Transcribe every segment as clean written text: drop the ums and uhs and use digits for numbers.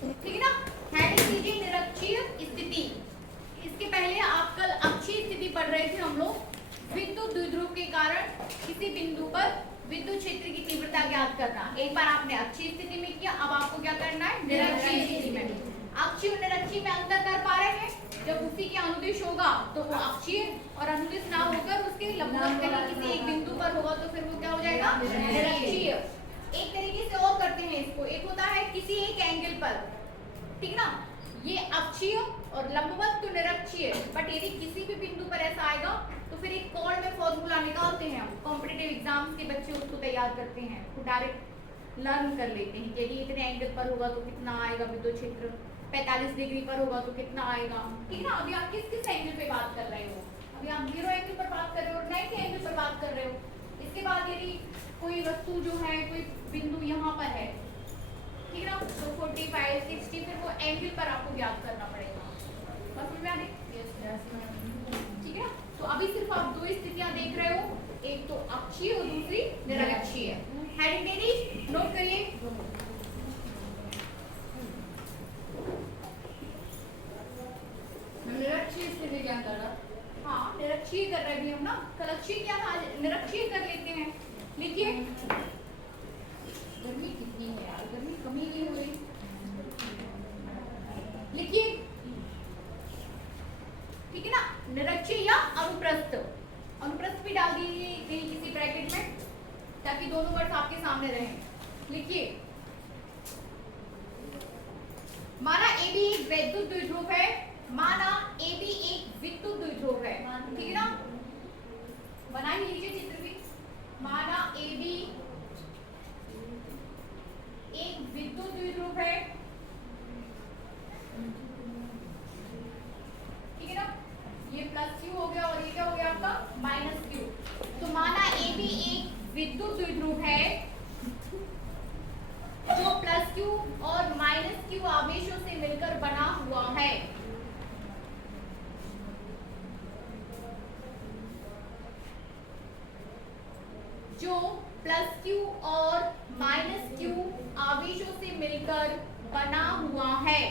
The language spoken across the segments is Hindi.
ठीक है ना। हेडिंग कीजिए निरक्षीय स्थिति। इसके पहले आप कल अक्षीय स्थिति पढ़ रहे थे हम लोग। विद्युत द्विध्रुव के कारण किसी बिंदु पर विद्युत क्षेत्र की तीव्रता ज्ञात करना। एक बार आपने अक्षीय स्थिति में किया, अब आपको क्या करना है निरक्षीय स्थिति में। अक्षीय और निरक्षीय में अंतर कर पा रहे हैं? जब उसी के अनुदिश होगा तो वो अक्षीय, और अनुदिश ना होकर उसके लंबवत कहीं किसी एक बिंदु पर होगा तो फिर वो क्या हो जाएगा निरक्षीय। एक तरीके से और करते हैं इसको, एक होता है किसी एक एंगल पर, ठीक ना, ये अक्षीय और लंबवत तो निरक्षीय, बट यदि किसी भी बिंदु पर ऐसा आएगा तो फिर एक कोण में फॉर्मूला निकालते हैं हम। कॉम्पिटिटिव एग्जाम्स के बच्चे उसको तैयार करते हैं, तो डायरेक्ट लर्न कर लेते हैं कि यदि इतने एंगल पर होगा तो कितना आएगा विद्युत क्षेत्र, 45 डिग्री पर होगा तो कितना आएगा, ठीक ना। अभी आप किस किस एंगल पे बात कर रहे हो? अभी आप 0 एंगल पर बात कर रहे हो और 90 एंगल पर बात कर रहे हो। इसके बाद यदि कोई वस्तु जो है, कोई बिंदु यहाँ पर है, ठीक है ना, तो 45, 60 फिर वो एंगल पर आपको ज्ञात करना पड़ेगा। समझ में आ रही? ठीक है। तो अभी सिर्फ आप दो स्थितियां देख रहे हो, एक तो अक्षीय और दूसरी निरक्षीय। हेडिंग दे दी, नोट करिए। निरक्षीय स्थिति क्या कर रहा? हाँ, निरक्षीय कर रहे भी हम ना, कल अक्षीय क्या था, निरक्षीय कर लेते हैं। लिखिए। गर्मी कितनी है यार, गर्मी कमी नहीं हो रही। लिखिए, ठीक है ना। निरक्षीय या अनुप्रस्थ, अनुप्रस्थ भी डाल दीजिए किसी ब्रैकेट में ताकि दोनों वर्ड्स आपके सामने रहें। लिखिए, माना AB एक विद्युत द्विध्रुव है, माना AB एक विद्युत द्विध्रुव है, ठीक है ना। बना ही लीजिए चित्र भी। माना AB एक विद्युत द्विध्रुव है, ठीक है ना। ये प्लस Q हो गया और ये क्या हो गया आपका माइनस Q। तो माना AB एक विद्युत द्विध्रुव है जो प्लस Q और माइनस Q आवेशों से मिलकर बना हुआ है। जो प्लस Q और माइनस Q आवेशों से मिलकर बना हुआ है।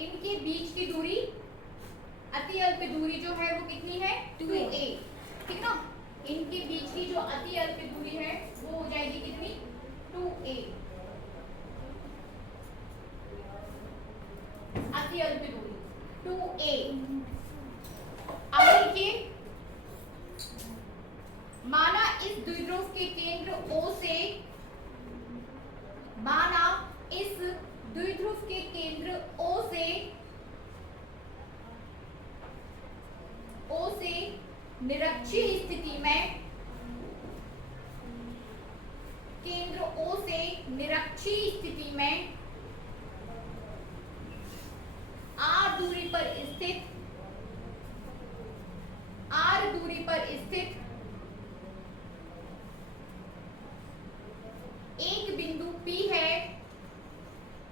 इनके बीच की दूरी, अति अल्प दूरी जो है वो कितनी है 2a, ठीक ना। इनके बीच की जो अति अल्प दूरी है वो हो जाएगी कितनी 2a, अति अल्प दूरी 2a। अब देखिए, माना इस द्विध्रुव के केंद्र O से, माना इस द्विध्रुव के केंद्र O से निरक्षीय स्थिति में, केंद्र O से निरक्षीय स्थिति में R दूरी पर स्थित, R दूरी पर स्थित एक बिंदु P है,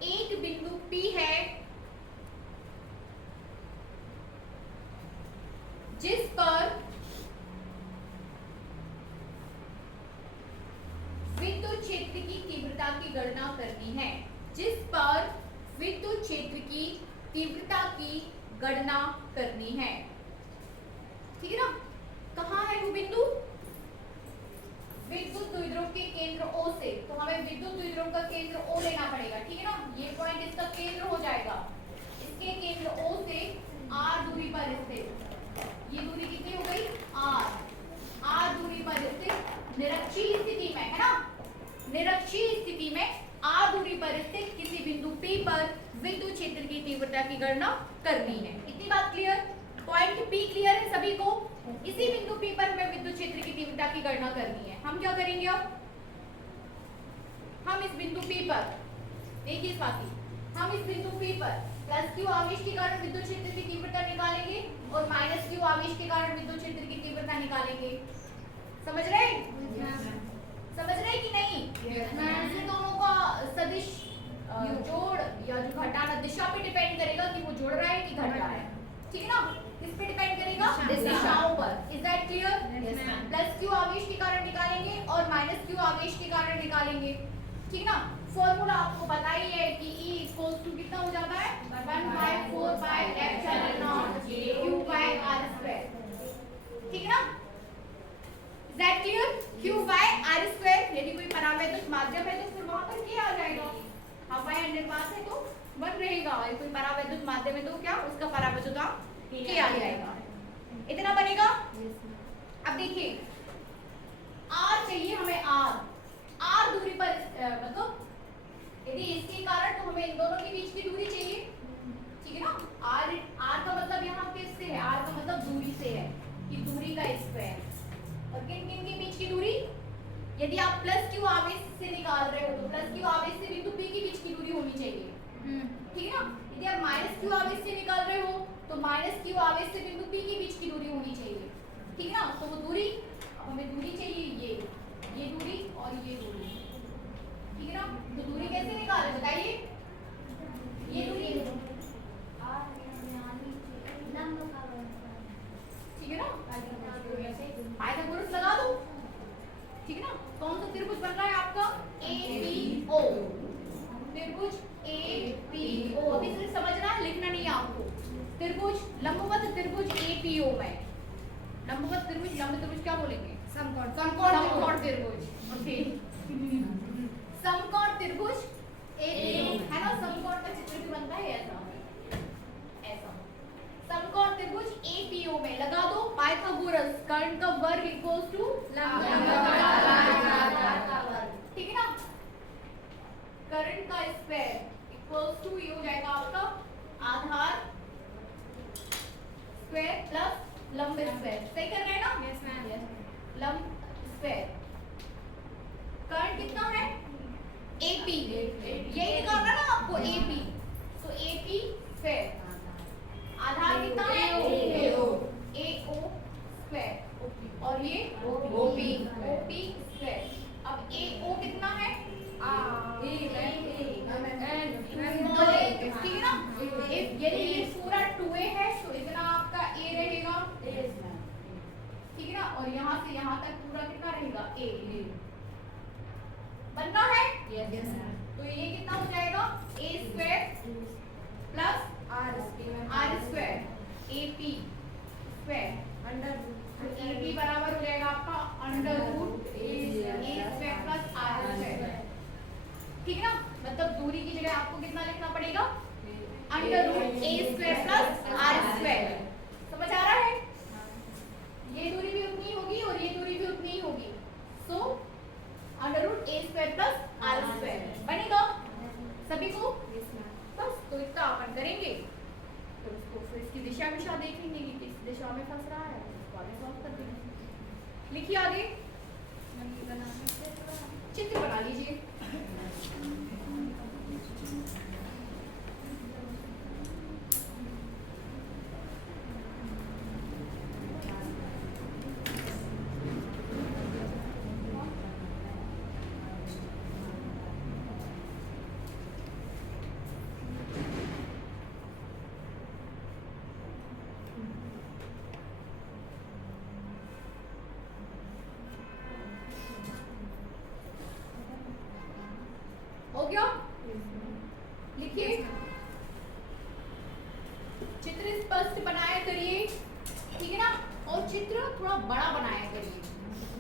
एक बिंदु P है जिस पर विद्युत क्षेत्र की तीव्रता की गणना करनी है, जिस पर विद्युत क्षेत्र की तीव्रता की गणना करनी है, ठीक है ना। कहाँ है वो बिंदु? विद्युत द्विध्रुव के केंद्र O से, तो हमें विद्युत द्विध्रुव का केंद्र O लेना पड़ेगा, ठीक है ना। ये पॉइंट इसका केंद्र हो जाएगा, इसके केंद्र O से R दूरी पर स्थित, ये दूरी कितनी हो गई R दूरी पर स्थित निरक्षीय स्थिति में, है ना। निरक्षीय स्थिति में R दूरी पर स्थित किसी बिंदु P पर विद्युत क्षेत्र की तीव्रता की गणना करनी है। इतनी बात क्लियर? पॉइंट P क्लियर है सभी को? इसी बिंदु P पर हमें विद्युत क्षेत्र की तीव्रता की गणना करनी है। हम क्या करेंगे अब? हम इस बिंदु P पर, देखिए इस बात की, हम इस बिंदु P पर प्लस Q आवेश के कारण विद्युत क्षेत्र की तीव्रता निकालेंगे और माइनस Q आवेश के कारण विद्युत क्षेत्र की तीव्रता निकालेंगे। समझ रहे? समझ रहे कि नहीं? इन दोनों का सदिश जोड़ या जो घटाना दिशा पे डिपेंड करेगा कि वो जुड़ रहा है कि घट रहा है, ठीक है ना। किस पे डिपेंड करेगा? दिशाओं पर। Is that clear? Plus Q आवेश के कारण निकालेंगे और माइनस क्यू आवेश के कारण निकालेंगे, ठीक ना। फॉर्मूला आपको पता ही है कि E इक्वल्स टू कितना हो जाता है 1/4 Q by R स्क्वायर, ठीक है ना। Is that clear? Q by R square यदि कोई परावैद्युत माध्यम है तो फिर वहां पर क्या आ जाएगा, हाफ बाय 100 पास है तो 1 रहेगा, और कोई परावैद्युत माध्यम है तो क्या उसका परावैद्युतांक K आ जाएगा, इतना बनेगा। अब देखिए R चाहिए हमें, R दूरी पर मतलब यदि इसके कारण तो हमें इन दोनों के बीच की दूरी चाहिए, ठीक है ना। R का मतलब यहाँ किससे है, R का मतलब दूरी से है कि दूरी का स्क्वायर, और किन किन के बीच की दूरी, यदि आप प्लस क्यू आवेश से निकाल रहे हो तो प्लस क्यू आवेश से बिंदु P के बीच की दूरी होनी चाहिए, ठीक है ना। यदि आप माइनस क्यू आवेश से निकाल रहे हो तो माइनस क्यू आवेश से बिंदु P के बीच की दूरी होनी चाहिए, ठीक है ना। तो वो दूरी, हमें दूरी चाहिए ये दूरी और ये दूरी, ठीक है ना। तो दूरी कैसे निकाले बताइए, ये दूरी, ठीक है ना, पाइथागोरस लगा दो, ठीक है ना। कौन सा त्रिभुज बन रहा है आपका, APO, त्रिभुज APO, अभी सिर्फ समझना है, लिखना नहीं है आपको। त्रिभुज लंबवत त्रिभुज APO में, लंबवत त्रिभुज, लंब त्रिभुज क्या बोलेंगे, समकोण त्रिभुज, ओके। समकोण त्रिभुज APO है ना, समकोण का चित्र भी बनता है ऐसा, समकोण त्रिभुज APO में लगा दो पाइथागोरस, कर्ण का वर्ग इक्वल्स टू लंब का वर्ग, ठीक है ना। कर्ण का स्क्वायर इक्वल्स टू ये हो जाएगा आपका आधार स्क्वायर प्लस लंब स्क्वायर, सही कर रहे हैं ना। यस मैम, लंब स्क्वायर, कर्ण कितना है AP, यही निकालना ना आपको AP, तो AP स्क्वायर, आधार कितना है AO स्क्वायर, और ये OP स्क्वायर। अब AO कितना है ठीक है ना। यदि ये पूरा 2A है तो इतना आपका A रहेगा, ठीक है ना, और यहाँ से यहाँ तक पूरा कितना रहेगा A, बनना है। तो ये कितना हो जाएगा A square plus R square AP square AP बराबर हो जाएगा आपका under root A square plus R square, ठीक है ना। मतलब दूरी की जगह आपको कितना लिखना पड़ेगा, under root A square plus R square, समझ आ रहा है। ये दूरी भी उतनी होगी और ये दूरी भी उतनी ही होगी, so under root A square plus R square बनेगा सभी को। बस तो इतना अपन करेंगे, तो उसको फिर इसकी दिशा विशा देखेंगे कि किस दिशा में फंस रहा है, उसको आगे सॉल्व कर देंगे। लिखिए आगे, चित्र बना लीजिए। हो गया, लिखिए, चित्र स्पष्ट बनाया करिए, ठीक है ना। और चित्र थोड़ा बड़ा बनाया करिए,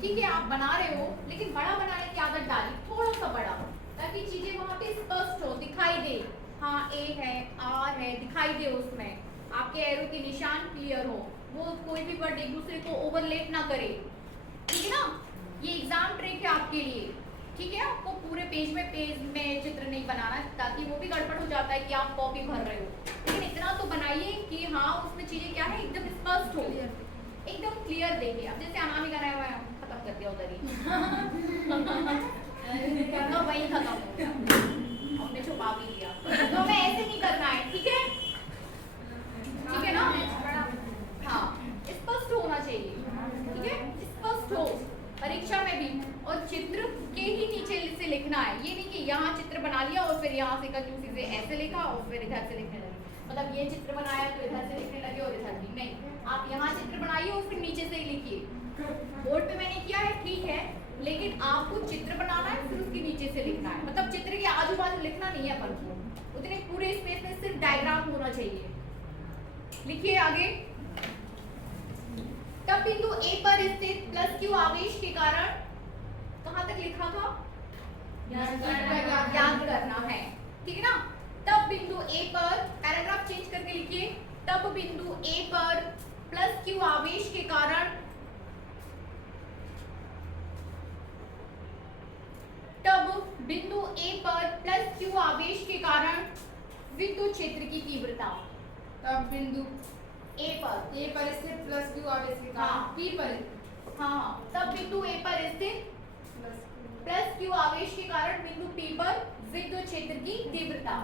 ठीक है। आप बना रहे हो लेकिन बड़ा बनाने की आदत डाली, थोड़ा सा बड़ा, ताकि चीजें वहां पे स्पष्ट हो, दिखाई दे, हाँ A है R है, दिखाई दे, उसमें आपके एरो के निशान क्लियर हो, वो कोई भी वर्ड एक दूसरे को ओवरलैप ना करे, ठीक है ना। ये एग्जाम ट्रिक है आपके लिए, ठीक है। आपको पूरे पेज में चित्र नहीं बनाना, ताकि वो भी गड़बड़ हो जाता है कि आप कॉपी भर रहे हो, लेकिन इतना तो बनाइए कि हाँ उसमें चीजें क्या है एकदम स्पष्ट हो, एकदम क्लियर देखिए। अब जैसे अनामिका ने खत्म कर दिया उधर ही करना, वही खत्म हो गया, हमने छुपा भी दिया, तो हमें ऐसे नहीं करना है, ठीक है, ठीक है ना। हाँ स्पष्ट होना चाहिए, ठीक है, स्पष्ट हो परीक्षा में भी। और चित्र के ही नीचे से लिखना है, ये नहीं कि यहाँ चित्र बना लिया और फिर यहाँ से कंजूसी से ऐसे लिखा और फिर इधर से लिखने लगे, मतलब ये चित्र बनाया तो इधर से लिखने लगे और इधर भी नहीं। आप यहाँ चित्र बनाइए और फिर नीचे से ही लिखिए। बोर्ड पे मैं लेकिन आपको चित्र बनाना है, फिर उसके नीचे से लिखना है, मतलब चित्र के आजू बाजू लिखना नहीं है अपन को, उतने पूरे स्पेस में सिर्फ डायग्राम होना चाहिए। लिखिए आगे। तब बिंदु ए पर स्थित प्लस क्यू आवेश के कारण, कहां तक लिखा था? याद करना है, ठीक है ना। तब बिंदु ए पर, पैराग्राफ चेंज करके लिखिए, तब बिंदु ए पर प्लस क्यू आवेश के कारण, तब बिंदु ए पर प्लस क्यू आवेश के कारण विद्युत क्षेत्र की तीव्रता, तब बिंदु ए पर स्थित प्लस क्यू आवेश के हाँ। कारण पी पर, हाँ, तब बिंदु ए पर स्थित प्लस क्यू आवेश के कारण बिंदु पी पर विद्युत क्षेत्र की तीव्रता।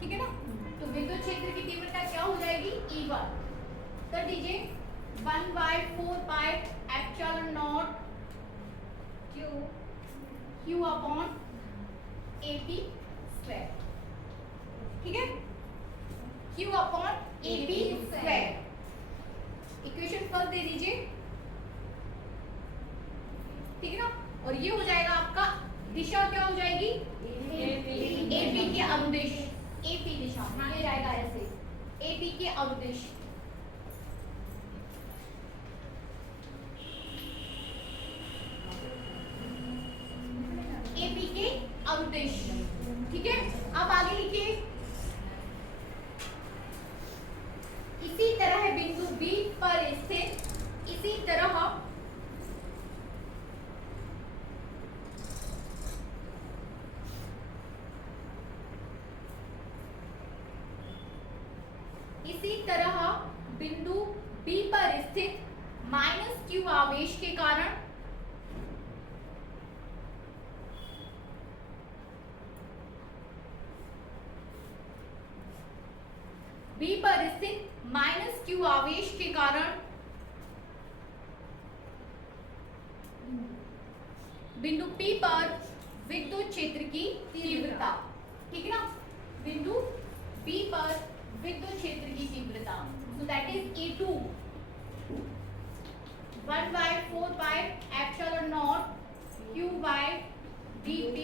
ठीक है ना, तो विद्युत क्षेत्र की तीव्रता क्या हो जाएगी? E1 कर दीजिए, 1/4 pi epsilon naught Q upon AP square, ठीक है, Q upon AP square. Equation first दे दीजिए, ठीक है ना, और ये हो जाएगा आपका, दिशा क्या हो जाएगी? AP के अनुदिश, AP दिशा, ये जाएगा ऐसे, AP के अनुदिश। AP के अनुदिश, ठीक है। अब आगे लिखिए, इसी तरह बिंदु B पर स्थित, इसी तरह बिंदु B पर स्थित माइनस Q आवेश के कारण B पर स्थित माइनस Q आवेश के कारण बिंदु P पर विद्युत क्षेत्र की तीव्रता, ठीक है ना, बिंदु P पर विद्युत क्षेत्र की तीव्रता, so that is E2 1/4 pi epsilon naught Q by dP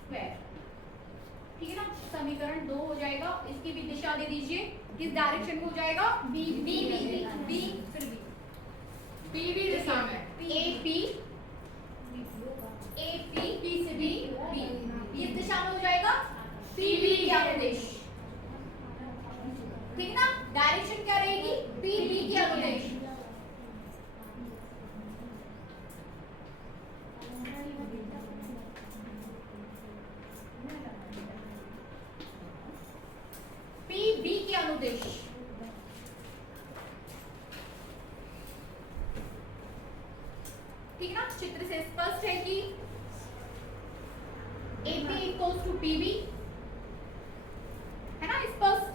square, ठीक है ना। समीकरण 2 हो जाएगा, इसकी भी दिशा दे दीजिए, किस डायरेक्शन में हो जाएगा? B फिर B दिशा में, AP P से B इस दिशा में हो जाएगा PB के अनुदिश, ठीक ना, डायरेक्शन क्या रहेगी? PB के अनुदिश। PB के अनुदिश, ठीक ना। चित्र से स्पष्ट है कि AP इक्वल्स टू PB, है ना स्पष्ट।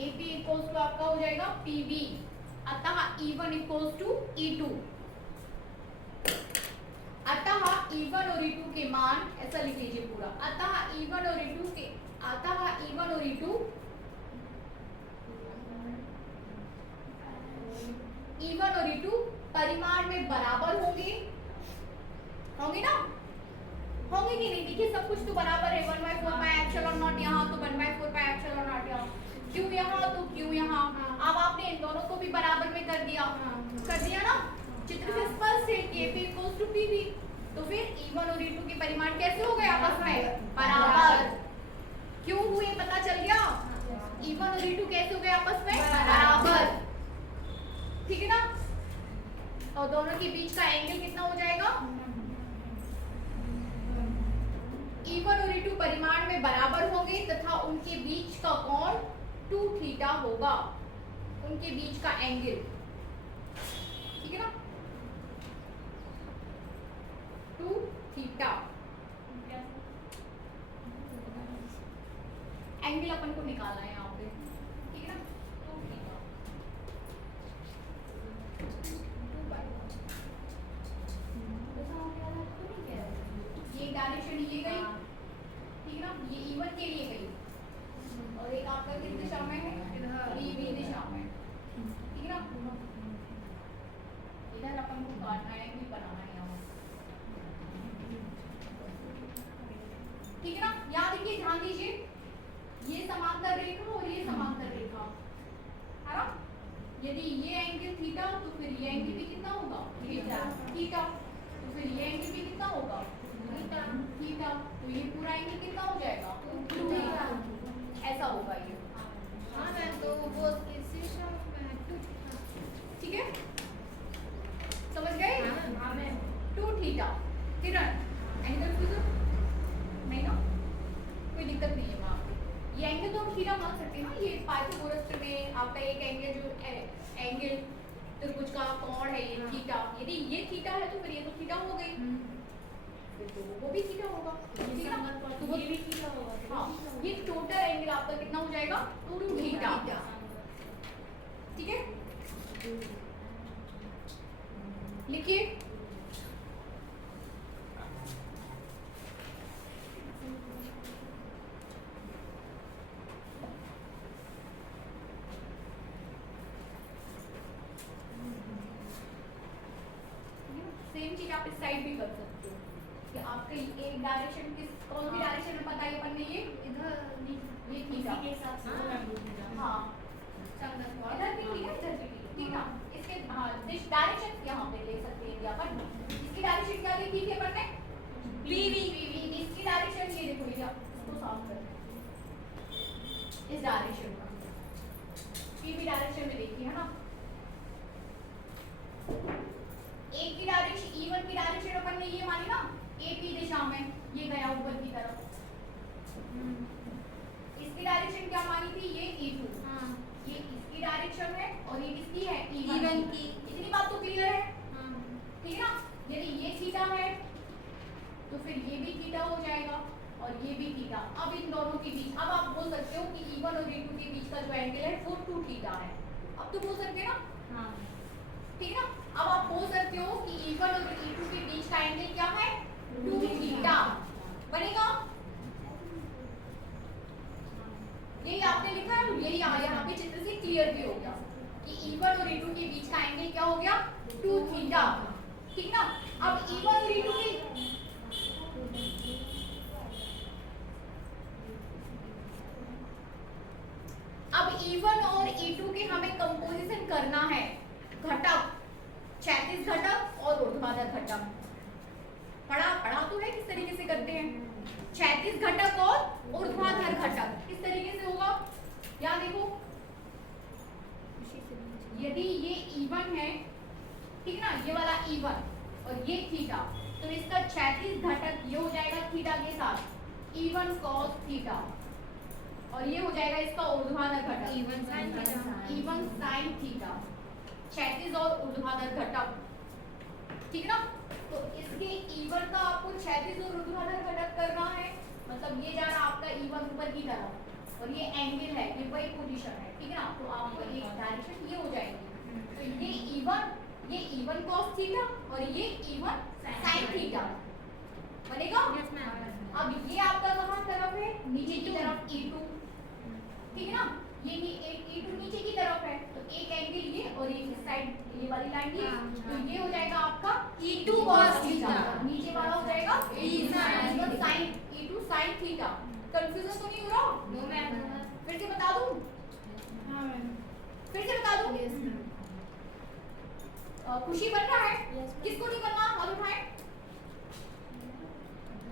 AP इक्वल्स टू आपका हो जाएगा PB, अतः E1 इक्वल्स टू E2, अतः E1 और E2 के मान, ऐसा लिख लीजिए पूरा, अतः E1 और E2 के, अतः E1 और E2 परिमाण में बराबर होंगे, होंगे ना, होंगे कि नहीं? देखिए सब कुछ तो बराबर है, 1/4 पाई एप्सिलॉन नॉट यहाँ, तो 1/4 पाई एप्सिलॉन नॉट यहाँ, Q यहाँ तो Q यहाँ। अब आपने इन दोनों को भी बराबर में कर दिया ना, चित्र से स्पष्ट है कि AP इक्वल्स टू PB, तो फिर E1 और E2 के परिमाण कैसे हो गए आपस में? बराबर। क्यों हुए पता चल गया? E1 और E2 कैसे हो गए आपस में? बराबर, ठीक है ना। और दोनों के बीच का एंगल कितना हो जाएगा? E1 और E2 परिमाण में बराबर होंगे तथा उनके बीच का कोण 2 थीटा होगा, उनके बीच का एंगल, ठीक है ना, 2 थीटा। एंगल अपन को निकालना है यहाँ पे, ठीक है ना, 2 थीटा। यदि ये एंगल थीटा तो फिर ये एंगल भी कितना होगा? थीटा। थीटा तो फिर ये एंगल भी कितना होगा? थीटा। थीटा तो ये पूरा एंगल कितना हो जाएगा? थीटा। ऐसा होगा ये। हाँ मैम, तो वो ठीक है, समझ गए? हाँ मैम। 2 थीटा। किरण एनी कंफ्यूजन? नहीं ना, कोई दिक्कत नहीं है वहाँ पे। ये एंगल तो हम थीटा मान सकते हैं ना। ये पाइथागोरस में आपका एक एंगल जो एंगल त्रिभुज का कोण है ये थीटा। यदि ये थीटा है तो फिर ये तो थीटा हो गई, फिर तो वो भी थीटा होगा। ठीक है ना? तो वो भी थीटा होगा। हाँ, ये टोटल एंगल आपका कितना हो जाएगा? 2 थीटा। ठीक है, लिखिए। सेम चीज आप इस साइड भी कर सकते हो कि आपके एक डायरेक्शन किस कौन सी डायरेक्शन में पता है अपन ने ये इधर ये थीटा के हिसाब से हाँ संगत हुआ। इधर भी ठीक है, इधर भी ठीक है। इसके हाँ दिस डायरेक्शन यहाँ पे ले सकते हैं या अपन इसकी डायरेक्शन क्या लिखी थी अपन ने? वीवी। इसकी डायरेक्शन ये देखो, ये आप इसको साफ कर इस डायरेक्शन में वीवी डायरेक्शन में देखिए है ना। एक की डायरेक्शन E1 की डायरेक्शन अपन ने ये मानी ना AP दिशा में, ये गया ऊपर की तरफ। इसकी डायरेक्शन क्या मानी थी? ये E2। ये इसकी डायरेक्शन है और ये किसकी है? E1 की। इतनी बात तो क्लियर है? ठीक है ना। यदि ये थीटा है तो फिर ये भी थीटा हो जाएगा और ये भी थीटा। अब इन दोनों के बीच अब आप बोल सकते हो कि E1 और E2 के बीच का जो एंगल है वो 2 थीटा है। अब तो बोल सकते हैं ना? ठीक है ना। अब आप बोल सकते हो कि E1 और E2 के बीच का एंगल क्या है? 2 थीटा बनेगा। यही आपने लिखा है, यही यहाँ पे चित्र से क्लियर भी हो गया कि E1 और E2 के बीच का एंगल क्या हो गया? 2 थीटा। ठीक ना। अब E1 और E2 के अब E1 और E2 के हमें कंपोजिशन करना है। घटक, क्षैतिज घटक और ऊर्ध्वाधर घटक। पढ़ा तो है किस तरीके से करते हैं। क्षैतिज घटक और ऊर्ध्वाधर घटक किस तरीके से होगा? यहाँ देखो, यदि ये E1 है, ठीक ना, ये वाला E1 और ये थीटा, तो इसका क्षैतिज घटक ये हो जाएगा थीटा के साथ E1 cos थीटा और ये हो जाएगा इसका ऊर्ध्वाधर घटक E1 sin थीटा। क्षैतिज और ऊर्ध्वाधर घटक, ठीक ना। तो इसके E1 का आपको क्षैतिज और ऊर्ध्वाधर घटक करना है, मतलब ये जा रहा आपका E1 ऊपर की तरफ और ये एंगल है, ये वही पोजीशन है, ठीक है ना। तो आपको एक डायरेक्शन ये हो जाएगी। तो ये E1 cos थीटा और ये E1 sin थीटा बनेगा। अब ये आपका कहाँ तरफ है? नीचे की तरफ E2, ठीक है ना। ये E2 नीचे की तरफ है तो एक एंगल ये और एक साइड ये वाली लाइन ये, तो ये हो जाएगा आपका E2 cos थीटा, नीचे वाला हो जाएगा E2 sin थीटा। कंफ्यूजन तो नहीं हो रहा? No ma'am. फिर से बता दूं? हाँ मैम। फिर से बता दूं? खुशी बन रहा है? किसको नहीं बनना? हाथ उठाएं।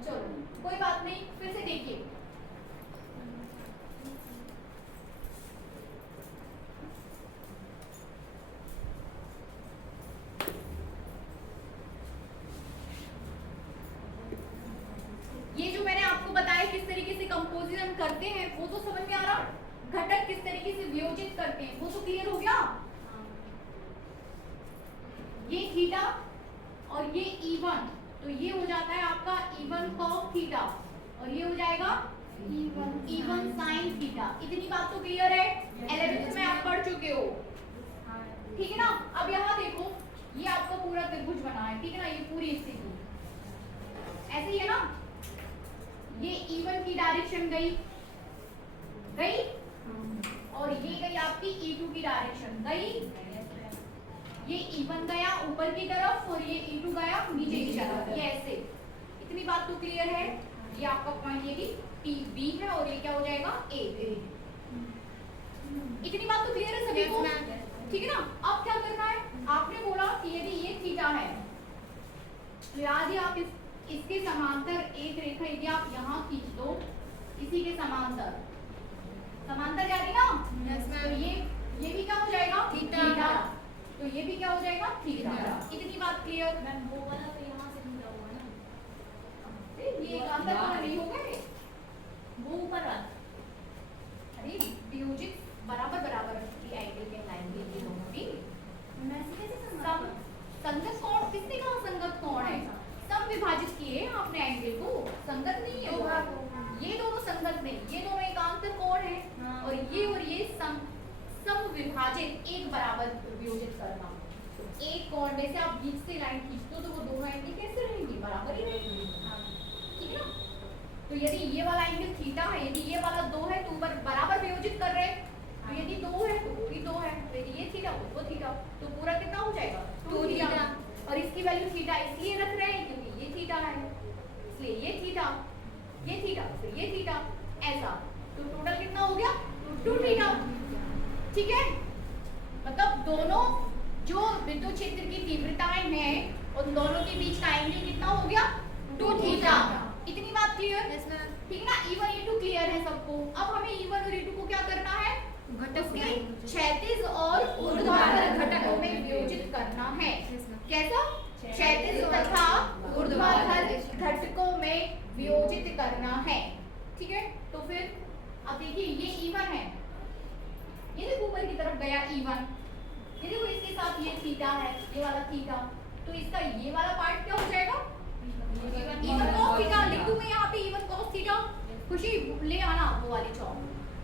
चलो कोई बात नहीं, फिर से देखिए। ये जो मैंने आपको बताया किस तरीके से कंपोजिशन करते हैं वो तो समझ में आ रहा। घटक किस तरीके से वियोजित करते हैं वो तो क्लियर हो गया। ये थीटा और ये E1 तो ये हो जाता है आपका E1 cos थीटा और ये हो जाएगा E1 sin थीटा। इतनी बात तो क्लियर है? 11th में आप पढ़ चुके हो, ठीक है ना। अब यहाँ देखो, ये आपका पूरा त्रिभुज बना है, ठीक है ना। ये पूरी स्थिति ऐसे ही है ना। ये E1 की डायरेक्शन गई और ये गई आपकी E2 की डायरेक्शन गई। ये E1 गया ऊपर की तरफ और ये E2 गया नीचे की तरफ, ये ऐसे। इतनी बात तो क्लियर है। ये आपका पॉइंट ये भी B है और ये क्या हो जाएगा A। इतनी बात तो क्लियर है सभी को? ठीक है ना। अब क्या करना है, आपने बोला कि यदि ये थीटा है तो यदि आप इसके समांतर एक रेखा यदि आप यहाँ खींच दो, इसी के समांतर समांतर यानी ना, तो ये भी क्या हो जाएगा थीटा, तो ये भी क्या हो जाएगा थीटा। इतनी बात क्लियर। मैम वो वाला तो यहाँ से थीटा होगा ना, ये एकांतर कोण नहीं होगा ये, वो ऊपर वाला। अरे वियोजित बराबर बराबर की एंगल के लाइन के लिए दोनों भी सब संगत कोण, किसने कहा संगत कोण है, सब विभाजित किए हैं आपने एंगल को, संगत नहीं है वो। ये दोनों संगत नहीं, ये दोनों एकांतर कोण है, और ये सब विभाजित एक बराबर वियोजित करना। तो एक कोण में से आप बीच से लाइन खींच दो तो वो दोनों एंगल कैसे रहेंगे, बराबर ही रहेंगे, ठीक है ना। तो यदि ये वाला एंगल थीटा है, यदि ये वाला 2 है तो ऊपर बराबर वियोजित कर रहे हैं, तो यदि 2 है तो भी 2 है, तो यदि ये थीटा वो थीटा, तो पूरा कितना हो जाएगा 2 थीटा। और इसकी वैल्यू थीटा इसलिए रख रहे हैं क्योंकि ये थीटा है, इसलिए ये थीटा फिर ये थीटा, ऐसा। तो टोटल कितना हो गया 2 थीटा, ठीक है। मतलब दोनों जो विद्युत क्षेत्र की तीव्रताएं हैं उन दोनों के बीच का एंगल कितना हो गया 2 थीटा। इतनी बात क्लियर, ठीक है ना। E1 E2 क्लियर है सबको। अब हमें E1 और E2 को क्या करना है, घटक के क्षैतिज और ऊर्ध्वाधर घटकों में वियोजित करना है। कैसा, क्षैतिज तथा ऊर्ध्वाधर घटकों में वियोजित करना है, ठीक है। तो फिर अब देखिए ये E1 है, ये देखो ऊपर की तरफ गया E1, ये देखो इसके साथ ये थीटा है, ये वाला थीटा, तो इसका ये वाला पार्ट क्या हो जाएगा E1 cos थीटा। लिख दूं मैं यहाँ पे E1 cos थीटा। खुशी ले आना वो वाली चौक,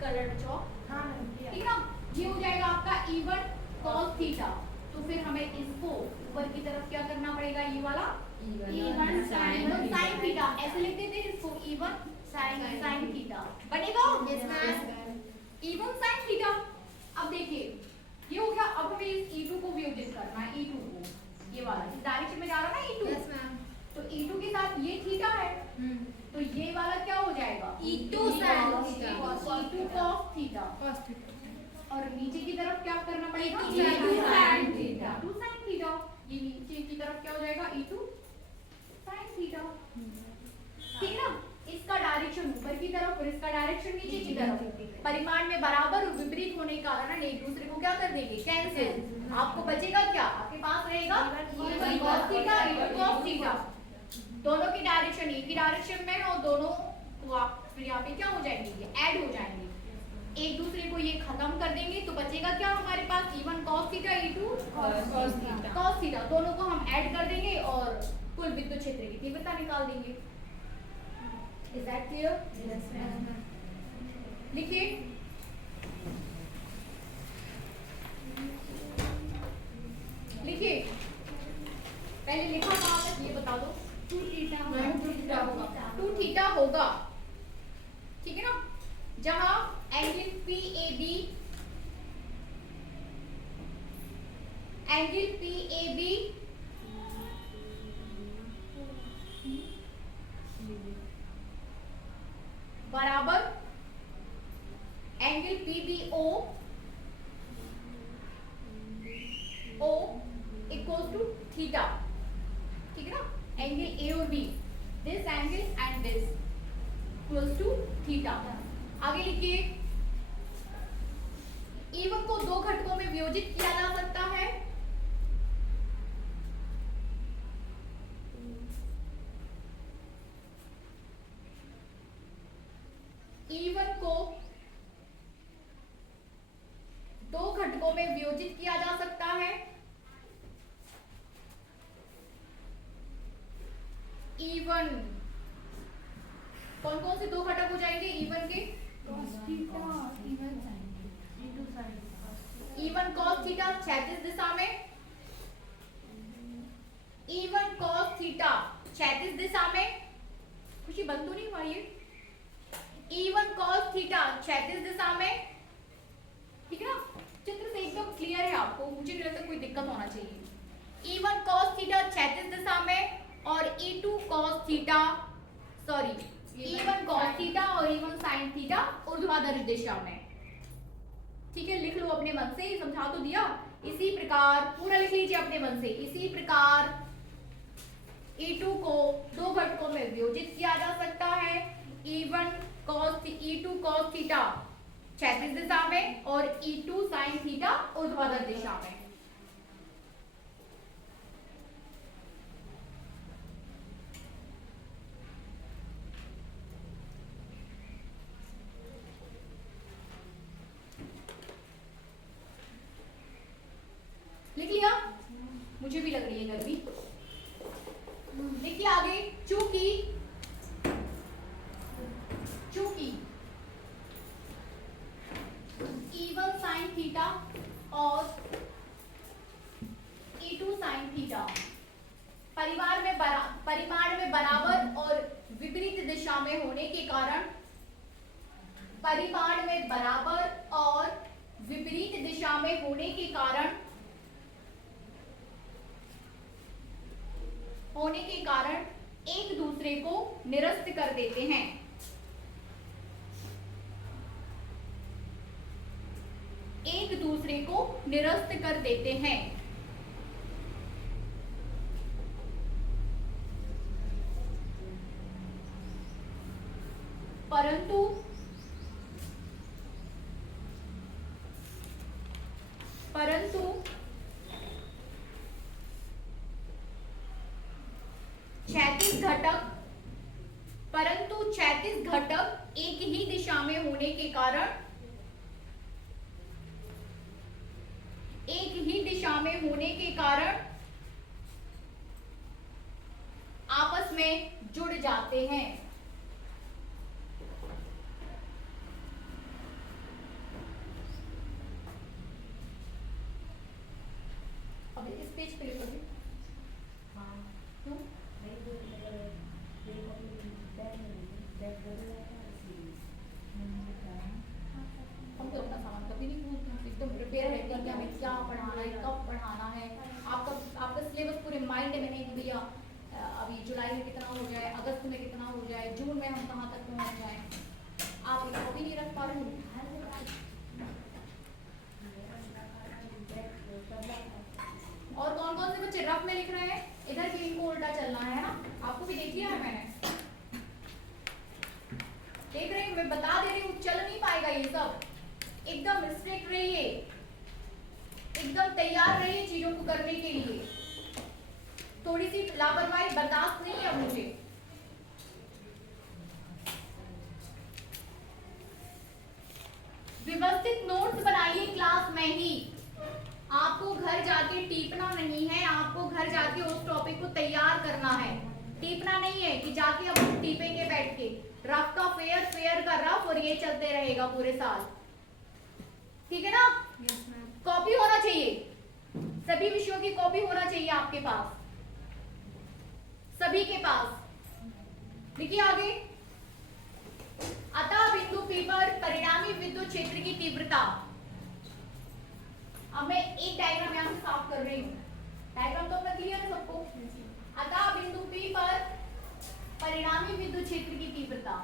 कलर चौक, ठीक है ना। ये हो जाएगा आपका E1 cos थीटा। तो फिर हमें इसको ऊपर की तरफ क्या करना पड़ेगा, ये वाला E1 sin थीटा, ऐसे लिख देते हैं इसको E1 sin थीटा बनेगा। E1 sin theta. अब देखिए ये हो गया। अब हमें इस E2 को वियोजित करना है, E2 को, ये वाला इस डायरेक्शन में जा रहा है ना E2, तो E2 के साथ ये थीटा है, तो ये वाला क्या हो जाएगा E2 cos थीटा, और नीचे की तरफ क्या करना पड़ेगा E2 sin थीटा। ये नीचे की तरफ क्या हो जाएगा E2 sin थीटा, ठीक है ना। इसका डायरेक्शन ऊपर की तरफ और इसका डायरेक्शन नीचे की तरफ, परिमाण में बराबर और विपरीत होने के कारण एक दूसरे को क्या कर देंगे कैंसिल। आपको बचेगा क्या, आपके पास रहेगा E1 cos theta, E2 cos theta. दोनों की डायरेक्शन एक ही डायरेक्शन में है और दोनों को आप फिर यहाँ पे क्या हो जाएंगे, ये ऐड हो जाएंगे, एक दूसरे को ये खत्म कर देंगे। तो बचेगा क्या हमारे पास E1 cos theta, E2 cos theta, दोनों को हम ऐड कर देंगे और कुल विद्युत क्षेत्र की तीव्रता निकाल देंगे। Is that clear? Yes, ma'am. लिखिए, लिखिए पहले लिखा कहाँ तक ये बता दो। 2 थीटा होगा, 2 थीटा होगा, ठीक है ना। जहां एंगल PAB बराबर angle PBO equals to theta, ठीक है ना। एंगल A और B, this angle and this equals to theta. आगे लिखिए, E1 को 2 घटकों में वियोजित किया जा सकता है। E1 को 2 घटकों में वियोजित किया जा सकता है। E1 कौन कौन से 2 घटक हो जाएंगे E1 के, E1 cos थीटा क्षैतिज दिशा में, E1 cos थीटा क्षैतिज दिशा में, खुशी बंद तो नहीं हुआ ये, E1 cos थीटा क्षैतिज दिशा में, ठीक है ना। चित्र से एकदम क्लियर है आपको, मुझे नहीं लगता कोई दिक्कत होना चाहिए। E1 cos थीटा क्षैतिज दिशा में और E2 cos theta, sorry E1 cos theta और E1 sin थीटा ऊर्ध्वाधर दिशा में, ठीक है। लिख लो अपने मन से, समझा तो दिया। इसी प्रकार पूरा लिख लीजिए अपने मन से, इसी प्रकार E2 को दो घटकों में विभाजित किया जा सकता है, E1 cos E2 cos theta क्षैतिज दिशा में और E2 sin थीटा ऊर्ध्वाधर दिशा में। लिख लिया? मुझे भी लग रही है गर्मी। देखिए आगे, चूंकि E1 sin थीटा और E2 sin थीटा परिमाण में बराबर और विपरीत दिशा में होने के कारण, परिमाण में बराबर और विपरीत दिशा में होने के कारण एक दूसरे को निरस्त कर देते हैं। एक दूसरे को निरस्त कर देते हैं। परंतु क्षैतिज घटक एक ही दिशा में होने के कारण आपस में जुड़ जाते हैं। अब इस पेज पे लिखोगे? क्यों? हम तो अपना सामान कभी नहीं भूलते, एकदम प्रिपेयर रहते हैं कि हमें क्या पढ़ाना है, कब पढ़ाना है। आपका सिलेबस पूरे माइंड में नहीं कि भैया अभी जुलाई में कितना हो जाए, अगस्त में कितना हो जाए, जून में हम कहाँ तक पहुँच जाए, आप इसको भी नहीं रख पा रहे हो। और कौन कौन से बच्चे रफ में लिख रहे हैं? इधर भी इनको उल्टा चलना है ना, आपको भी देख लिया है मैंने, देख रहे हैं, मैं बता दे रही हूँ, चल नहीं पाएगा ये सब। एकदम स्ट्रिक्ट रहिए, एकदम तैयार रहिए चीजों को करने के लिए। थोड़ी सी लापरवाही बर्दाश्त नहीं है मुझे। व्यवस्थित नोट्स बनाइए क्लास में ही, आपको घर जाके टीपना नहीं है, आपको घर जाके उस टॉपिक को तैयार करना है। टीपना नहीं है कि जाके अब हम टीपेंगे बैठ के। रफ का फेयर, फेयर का रफ, और ये चलते रहेगा पूरे साल, ठीक है ना? कॉपी होना चाहिए, सभी विषयों की कॉपी होना चाहिए आपके पास, सभी के पास। देखिए आगे, अतः बिंदु P पर परिणामी विद्युत क्षेत्र की तीव्रता। अब मैं एक डायग्राम यहां से साफ कर रही हूँ, डायग्राम तो मैं क्लियर है सबको? अतः बिंदु P पर परिणामी विद्युत क्षेत्र की तीव्रता।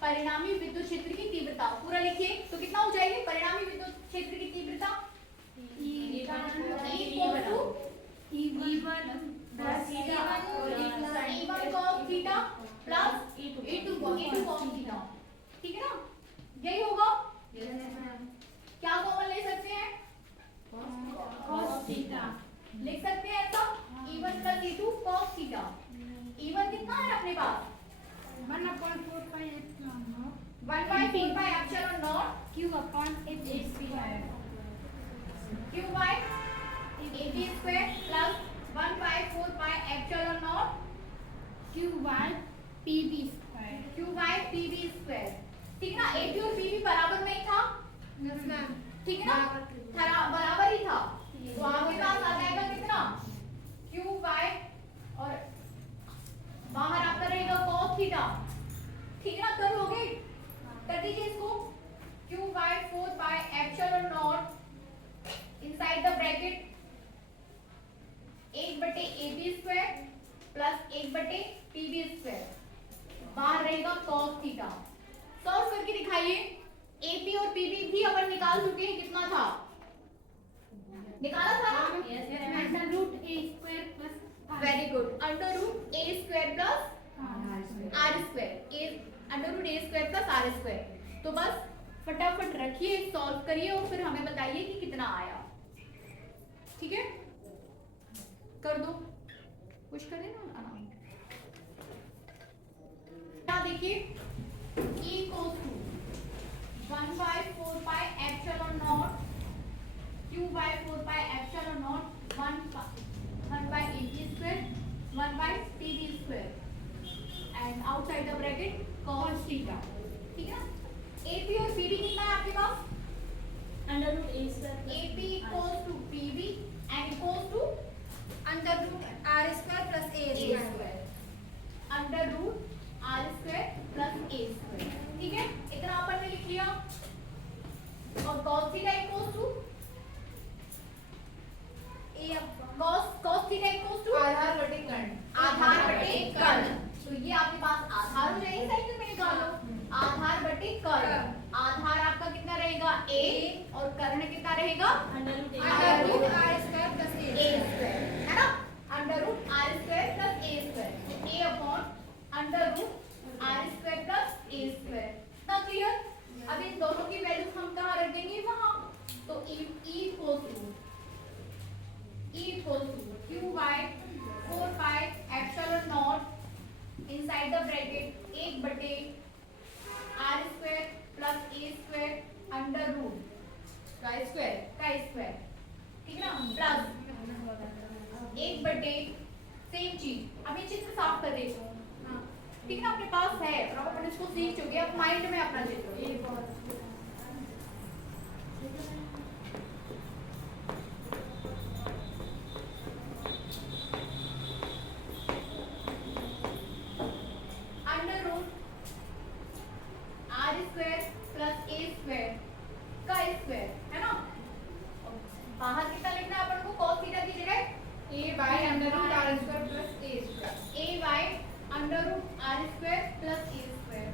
परिणामी विद्युत क्षेत्र की तीव्रता पूरा लिखिए तो कितना हो जाएगी? परिणामी विद्युत क्षेत्र की तीव्रता E1 cos theta plus E2 cos theta, ठीक है ना? यही होगा। क्या कॉमन ले सकते हैं? cos थीटा लिख सकते हैं ऐसा, E1 plus E2 cos theta. E1 कितना है अपने पास? 1/4 epsilon naught Q upon H square, Q by AB square plus 1/4 epsilon naught Q by PB square, Q by PB square, ठीक है ना? AB और PB बराबर में ही था, ठीक है ना? बराबर ही था, तो आपके पास आ जाएगा कितना? Q बाय और बाहर आपका रहेगा cos थीटा, ठीक है ना? कर लोगे? कर दीजिए इसको, निकालिए। एपी और पीबी भी अपन निकाल चुके हैं, कितना था, निकाला था ना। अंडर रूट ए square plus very good, under root ए square plus R square, under root ए स्क्वायर प्लस आर स्क्वायर। तो बस फटाफट रखिए, सॉल्व करिए और फिर हमें बताइए कि कितना आया। ठीक है, कर दो, कुछ करें ना आराम। क्या देखिए, E equals to 1 by 4 pi epsilon naught q by 4 pi epsilon naught 1 by AP square 1 by TB square and outside the bracket cos theta। ठीक है, AP और PB कितना है आपके पास, under root A square AP equals to PB and equals to under root are square plus a A square, under root are square plus A square. ठीक है, इतना अपन ने लिख लिया। और cos theta equals to cos theta equals to आधार बटे कर्ण। आधार बटे कर्ण। तो ये आपके पास आधार हो जाएगा, साइड में निकालो, आधार बटे कर्ण। आधार आपका कितना रहेगा a और कर्ण कितना रहेगा under root under root are square plus a square, है ना, under root are square plus a square, a upon under root are square plus a square. ना क्लियर। अब इन दोनों की वैल्यू हम कहाँ रख देंगे, वहां। तो e equals to q by 4 pi epsilon naught inside the bracket 1 बटे r square plus a square under root का स्क्वायर। ठीक है ना, प्लस 1 बटे सेम चीज। अब ये चित्र साफ कर देते हो, ठीक है ना, अपने पास है और अपन इसको सीख चुके हैं, अब माइंड में अपना चित्र। Under root are square plus A square का स्क्वायर, है ना। बाहर कितना लिखना है अपन को, cos थीटा की जगह a by under root are square plus A square. a by under root are square plus A square.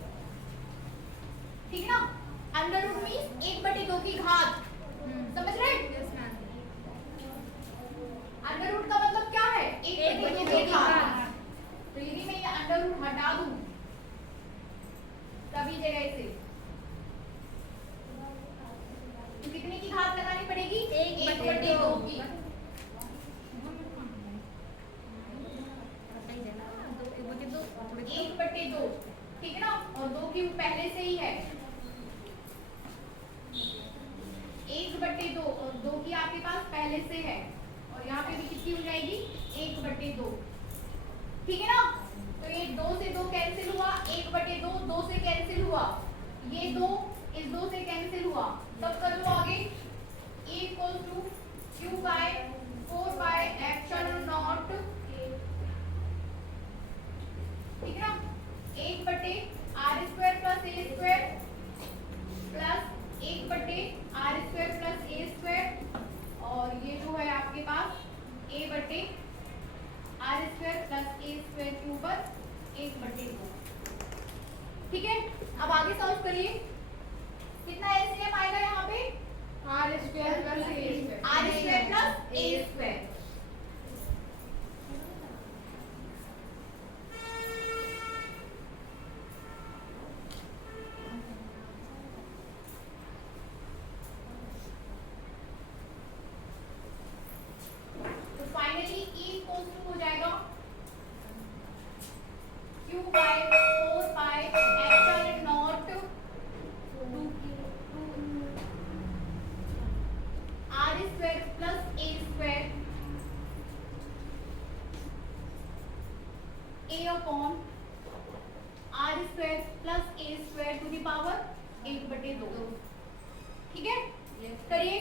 ठीक है ना, अंडर रूट मींस 1/2 की घात, समझ रहे हैं। अंडर रूट का मतलब क्या है, 1/2 की घात। तो यदि मैं ये अंडर रूट हटा दूं सभी जगह से, तो कितने की घात लगानी पड़ेगी, 1/2 की। 1/2, ठीक है ना, और 2 की पहले से ही है 1/2 और 2 की आपके पास पहले से है, और यहाँ पे भी कितनी हो जाएगी 1/2। ठीक है ना, तो ये 2 से 2 कैंसिल हुआ, 1/2 2 से कैंसिल हुआ, ये 2 इस 2 से कैंसिल हुआ। तब कर लो आगे, E equals to q by 4 by epsilon naught, ठीक है ना, 1/r square plus a square plus 1/r square plus a square, और ये जो है आपके पास a/r square plus a square के ऊपर 1/2। ठीक है, अब आगे सॉल्व करिए, कितना एलसीएम आएगा यहाँ पे, R square plus A square. r square plus a square. तो फाइनली E इक्वल्स टू हो जाएगा q by 4 pi epsilon naught r square plus a square a upon r square plus a square to the power 1/2। ठीक है, करिए,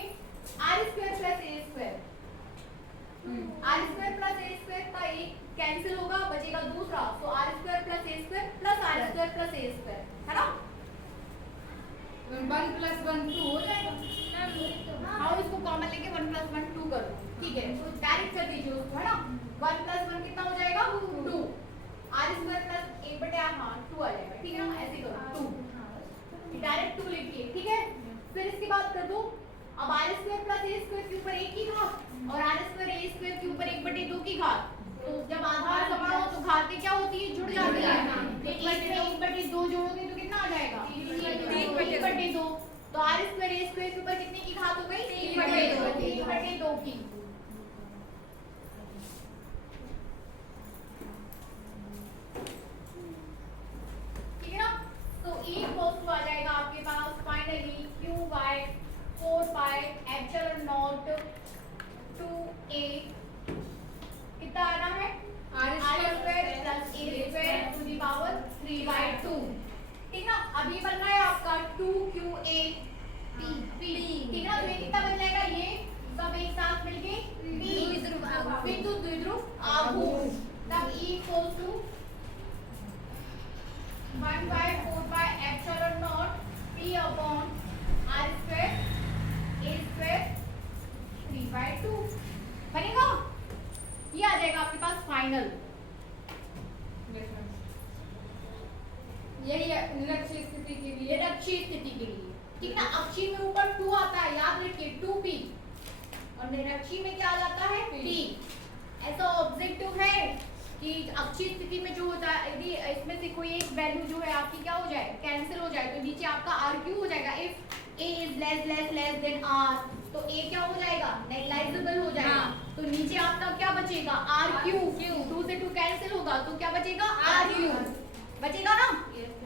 r square plus a square, r square plus a square का एक कैंसिल होगा, बचेगा दूसरा, तो r square plus a square plus r square plus a square, है ना। 1 + 1 2 हो जाएगा। हाँ, इसको कॉमन लेके 1 + 1 2 कर दो, ठीक है, तो डायरेक्ट कर दीजिए उसको, है ना। 1 + 1 कितना हो जाएगा 2, r square plus 1/r, हाँ 2 आ जाएगा, ठीक है ना, ऐसे करो 2, डायरेक्ट 2 फिर इसके बाद कर दो, अब आर स्क्वायर प्लस ए स्क्वायर के ऊपर 1 की घात और आर स्क्वायर ए स्क्वायर के ऊपर 1/2 की घात। तो जब आधार समान हो तो घातें क्या होती है, जुड़ जाती है। 1/2 जोड़ोगे तो कितना आ जाएगा, 3/2। तो आर स्क्वायर ए स्क्वायर के ऊपर कितने की घात हो गई, 3/2 की। ठीक है ना। तो E इक्वल्स टू आ जाएगा आपके पास finally q by 4 pi epsilon naught 2a कितना आना है, R square plus A square to the power 3/2। ठीक ना। अब ये बनना है आपका 2qa p। ठीक ना। तो ये कितना बन जाएगा, ये सब एक साथ मिलके p बिंदु द्विध्रुव आघूर्ण। तब E equals to 1/4 pi epsilon naught p upon r square a square 3/2 बनेगा। ये आ जाएगा आपके पास फाइनल। यही है निरक्षीय स्थिति के लिए। निरक्षीय स्थिति के लिए। ठीक ना। अक्षीय में ऊपर 2 आता है, याद रखिए 2p, और निरक्षीय में क्या आ जाता है, p। ऐसा ऑब्जेक्टिव है कि अक्षीय स्थिति में जो होता है, यदि इसमें से कोई एक वैल्यू जो है आपकी क्या हो जाए, कैंसिल हो जाए, तो नीचे आपका rq हो जाएगा। If a is less than r, तो a क्या हो जाएगा, नेगलाइजेबल हो जाएगा। तो नीचे आपका क्या बचेगा, rq। 2 से 2 कैंसिल होगा तो क्या बचेगा, rq बचेगा ना।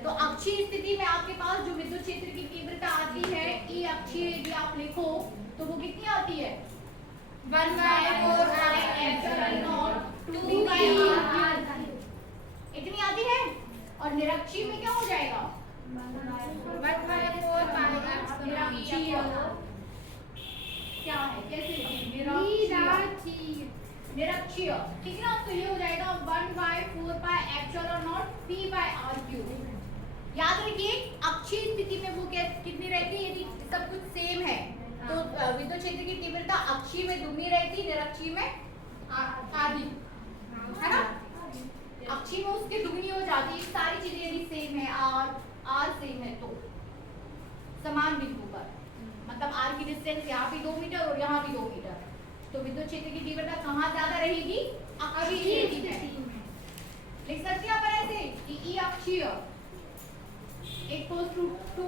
तो अक्षीय स्थिति में आपके पास जो विद्युत क्षेत्र की तीव्रता आती है, ई अक्षीय यदि आप लिखो तो वो कितनी आती है, 1/4 पाई एप्सिलॉन नॉट 2p/r इतनी आती है। और निरक्षीय में क्या हो जाएगा, 1/4 पाई निरक्षीय क्या है, कैसे लिखेंगे, निरक्षीय। ठीक है ना। तो ये हो जाएगा 1/4 पाई एप्सिलॉन नॉट p/r3। याद रखिए अक्षीय स्थिति में वो कितनी रहती है, यदि सब कुछ सेम है तो विद्युत क्षेत्र की तीव्रता अक्षीय में दुगनी रहती, निरक्षीय में आधी, है ना। अक्षीय में उसकी दुगनी हो जाती है। सारी चीजें यदि सेम है, r सेम है तो समान बिंदु पर, मतलब r की डिस्टेंस यहाँ भी 2 मीटर और यहाँ भी 2 मीटर, तो विद्युत क्षेत्र की तीव्रता कहाँ ज्यादा रहेगी, अक्षीय स्थिति में। लिख सकते हैं अपन ऐसे कि E अक्षीय इक्वल्स टू 2